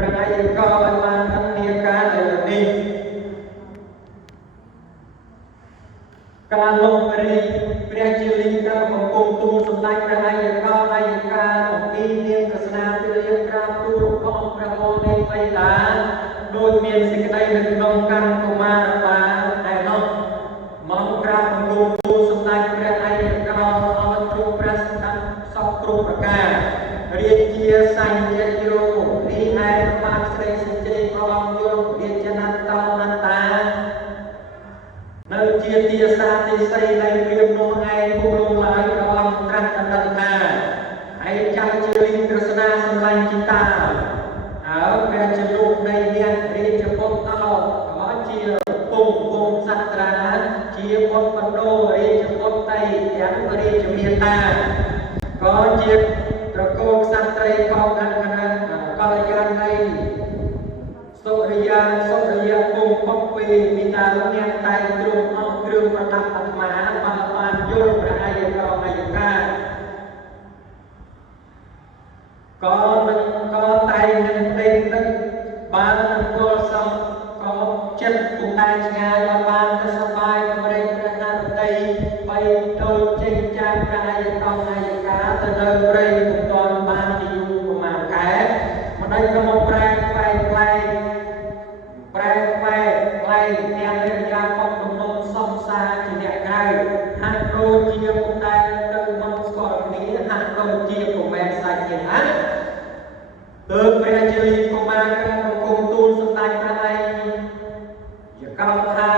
ប្រៃក៏បាននាការនេះការលងរីព្រះជាលិង្គកម្មបង្គំទូលសម្ដេចព្រះអាយកោអាយកាអំពីនាមប្រស្នាពីលៀបក្រាបទូលរបស់ព្រះវរបិតាដោយមានសេចក្តីនៅក្នុងកម្មកុមារបាលឯនោះមកក្រាបបង្គំទូលសម្ដេចព្រះអាយកោឲ្យទ្រង់ព្រះសម្ដេចសពគ្រប់ប្រការរាជាសញ្ញយយោនេះឯបានស្រីសេចក្តីព្រះអង្គយល់រាជណាតោនតានៅជាទាសាទិស័យនៃព្រាមនោះឯងពុករងឡើយព្រះអង្គត្រាស់ដណ្ដឹងថាឯងចាំជាលិង្គក្រស្នាសម្លាញ់ជីតាហើយព្រះជាលោកនៃអ្នករាជបុត្រក៏ជាពងវងសត្រាជាបុត្របណ្ដោរាជបុត្រតៃទាំងរាជមាតាក៏ជាត្រកូលក្សត្រីក៏កាន់កណ្ដាលកល្យាណីសុរិយាពងពុកពីមីតាលោកអ្នកតែទ្រង់អស់គ្រឿងប្រដាប់អាត្មាបានយល់ព្រះអាយកោអាយកាក៏តែនឹងពេញទឹកបានអង្គលសំក៏ចិត្តពុំដែលឆ្ងាយបានទៅសប្បាយកម្រិតព្រះនាតីបីចូលចេញចាកព្រះអាយកោអាយកាទៅនៅព្រៃពុំទាន់បានជាយូរប្រមាណខែម្ដេចក៏មកប្រែផ្លែអ្នកលេខយ៉ាបកំណត់សំសាជាអ្នកក្រៅហាក់ដូចជាពុំដែលទៅមកស្គាល់គ្នាហាក់ដូចជាពុំមែនសាច់គ្នាណាទើបព្រះជាលិង្គកុមារក្រាបបង្គំទូលសម្ដេចព្រះអាយកោថា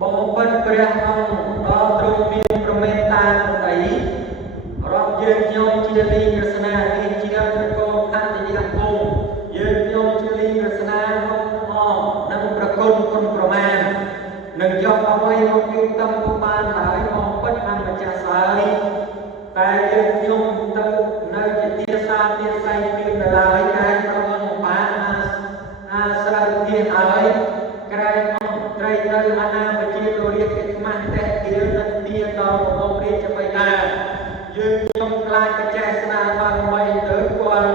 បងពិតព្រះអង្គដល់ទ្រង់មានប្រមេត្តាប្រដីរាប់យើងខ្ញុំជាលិង្គក្រស្នារាជាត្រកូលខន្តយភូមិយើងខ្ញុំជាលិង្គក្រស្នានឹងប្រគុណគុណប្រមាណនឹងយកអ្វីមកគិតtâmពុំបានហើយមកពិតអម្ចាស់ស្រីតែយើងខ្ញុំទៅនៅជាទាសាទាស័យពីនៅឡើយក្រែងប្រងបានអាស្រ័យទានហើយក្រែងអង្គត្រីនៅអាណាប្រជាលោករាជកិច្ចមាស់តែទាននឹងទានដល់របស់រាជបិតាយើងខ្ញុំខ្លាចបច្ចេស្នាបានមិនទៅគាត់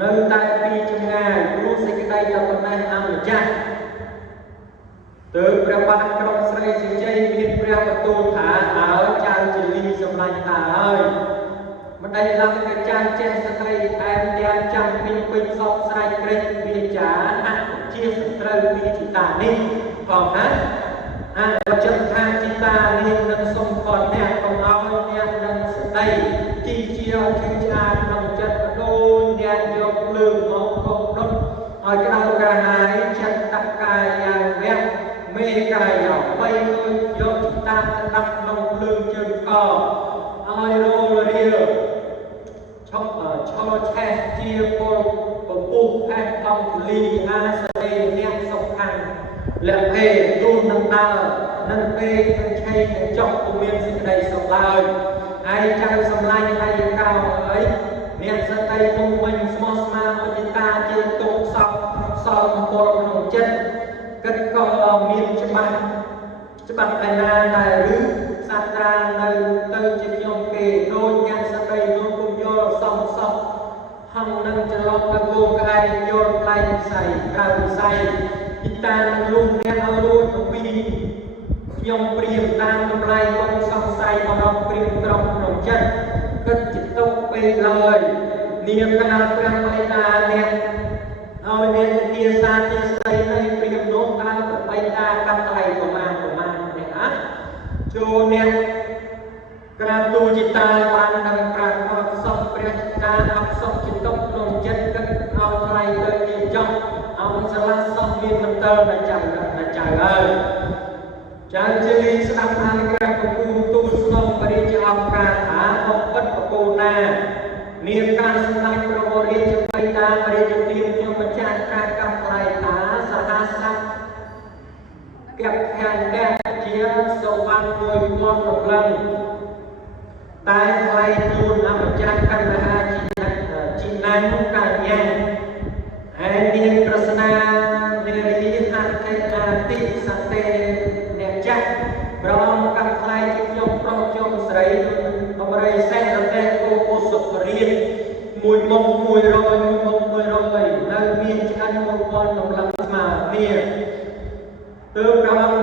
នៅតែពីចម្ងាយព្រោះសេចក្តីតែប៉ុណ្ណេះអម្ចាស់ទើបព្រះបាទក្រុងស្រីសុជ័យមានព្រះបន្ទូលថាឲ្យចៅជាលីសម្លាញ់តាហើយម្ដេចឡើងតែចាស់ចេះស្ត្រីតែទាំងចាំពីពេញសពស្រែកក្រេកវាចាអះជាសត្រូវពីជីតានេះផងណាអើចិត្តថាជីតានេះនឹងសុំគាត់អ្នកកុំឲ្យអ្នកនឹងស្ដីជីជាឈឺឆ្អាតក្នុងចិត្តដូចអ្នកយកភ្លើងមកកុំដុតឲ្យក្តៅក្រហាយចិត្តតកាយ៉ាងវៈមេកាយបីដូចយកជីតាទៅដាក់ក្នុងភ្លើងជើងកឲ្យរលរៀលឈរឆេះជាពលពពុះផេះអង្គលីអាសេអ្នកសុខាំងលះពេទូននឹងដើរនឹងពេនឹងឆេះនឹងចុះពុំមានសេចក្តីសុខឡើយឯចៅសម្លាញ់អាយកោអីអ្នកសតីនោះវិញស្មោះស្ម័គ្រមេត្តាជាទុកសពសល់ពលក្នុងចិត្តគិតក៏មានច្បាស់ឯណាដែរឬសាស្ត្រានៅទៅជាខ្ញុំគេដូចអ្នកសតីនោះពុំយល់សំសពហងនឹងច្រឡំទៅគោក្អែកយល់ផ្លែកវិស័យក្រៅវិស័យពីតានឹងលុះអ្នកឲ្យរួចអំពីខ្ញុំព្រាមតាមតម្លៃកុំសង្ស័យបរំព្រាមត្រង់ក្នុងចិត្តគិតជាទុកពេកឡើយនាមកាលព្រះបិតាអ្នកឲ្យអ្នកទាសាទាស័យនៃព្រាមនោះតាមបិតាកាត់ថ្លៃប្រមាណនេះណាចូលអ្នកក្រាបទូលจิตតាបាននឹងប្រាកដសពព្រះការអបសុខជាទុកក្នុងចិត្តគិតឲ្យថ្លៃទៅជាចុះឲ្យស្រឡះសពមានមន្ទិលដល់ចៅហើយចៅជាលីស្ដាប់ហើយក្រាបបង្គំទូលស្នងព្រះរាជអង្គការថាមកពិតបកូនណានាមការសម្ដេចព្រះបររាជបិតារាជទានខ្ញុំម្ចាស់ការកម្មថ្លៃថាសហស័ក្តិកែបខាងដែរជាសូវ័នមួយពាន់រំលឹងតែថ្លៃទូលអម្ចាស់កណ្ដាលជីណាំកាញ្ញាហើយនាងប្រស្នានារីហត្ថេតាតិសតេអ្នកចាស់ប្រងកាត់ថ្លៃជាខ្ញុំប្រុសជុំស្រីអមរីសេះរទេគោពុសុភរាជមួយ មក100នៅមានឆ្កាញ់1,000 កម្លាំងស្មើគ្នាទើបព្រះអង្គ